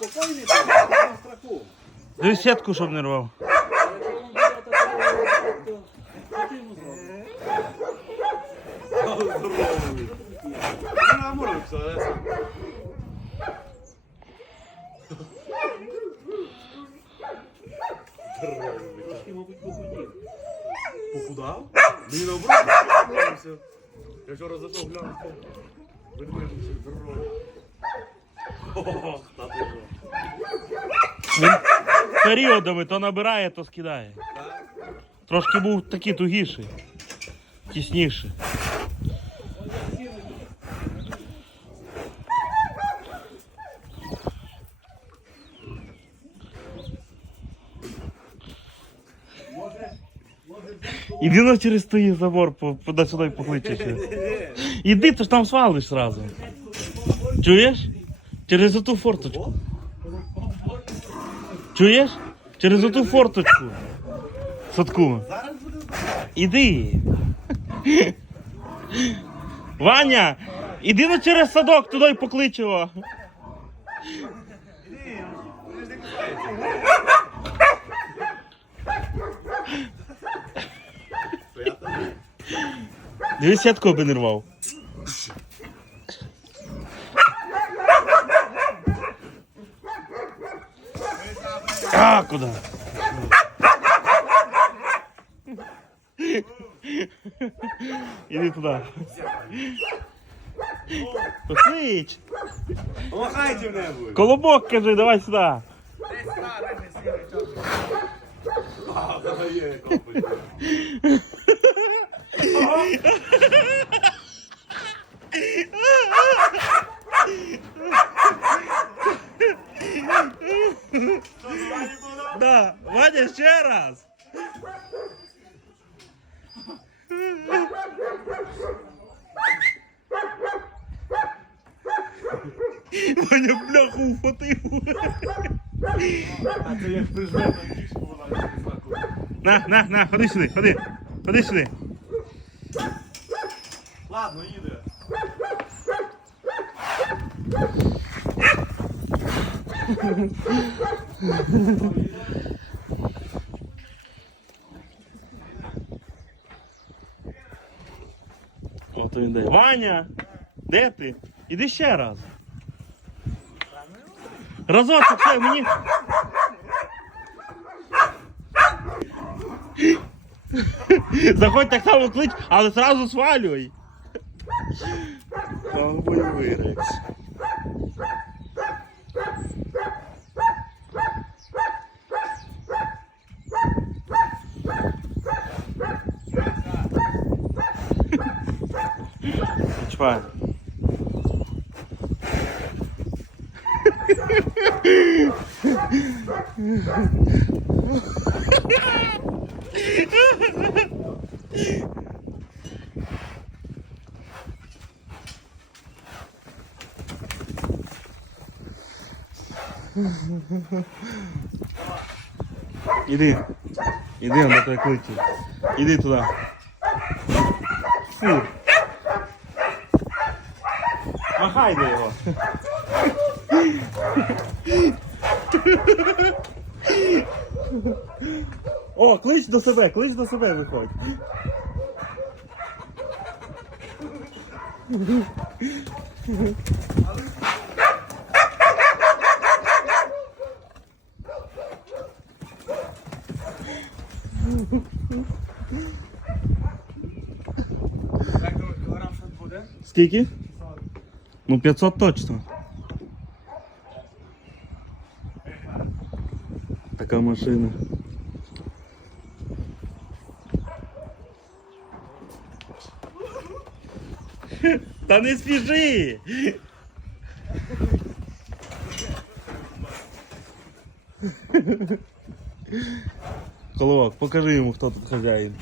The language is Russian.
спокійний, то на страху. Дивись сітку, щоб не рвав. А якщо він буде отак, то що ти йому зробиш? Здоровий. Ну, наморився, але... Здоровий. Трошки, мабуть, похудів. Похудав? Мені наоборот похудався. Я вчора зайшов глянув. Видвинувся, здоровий. Ох, та ти що. Він періодами то набирає, то скидає. Трошки був такий тугіший, тісніший. Іди на через той забор, по- подай сюди покличеш. Іди, то ж там свалиш зразу. Чуєш? Через оту форточку. Чуєш? Через оту форточку. Садку. Іди. Ваня, іди на через садок, туди й поклич його. Дивись, сітку аби не рвав. А, куди? Іди туди. Поклич. Помахайте в небудь. Колобок кажи, давай сюди. А, є, копить. Да, Ваня бляху ухватив. А це як прижме, вона не знакує. На, на, на, ходи сюди, ходи. Ходи сюди. Ладно, їде. От він де. Ваня! Де ти? Іди ще раз. Разочок, все, мені. Заходь так само клич, але зразу свалюй. Бойовий рекс. Чпай. Іди. Іди, он до тебе кличе. Іди туди. Фу. Махай до його. О, клич до себе, клич до себе виходь. Скільки? Ну 500 точно. Така машина. Та не спіши! Коловак, покажи йому, хто тут хазяїн.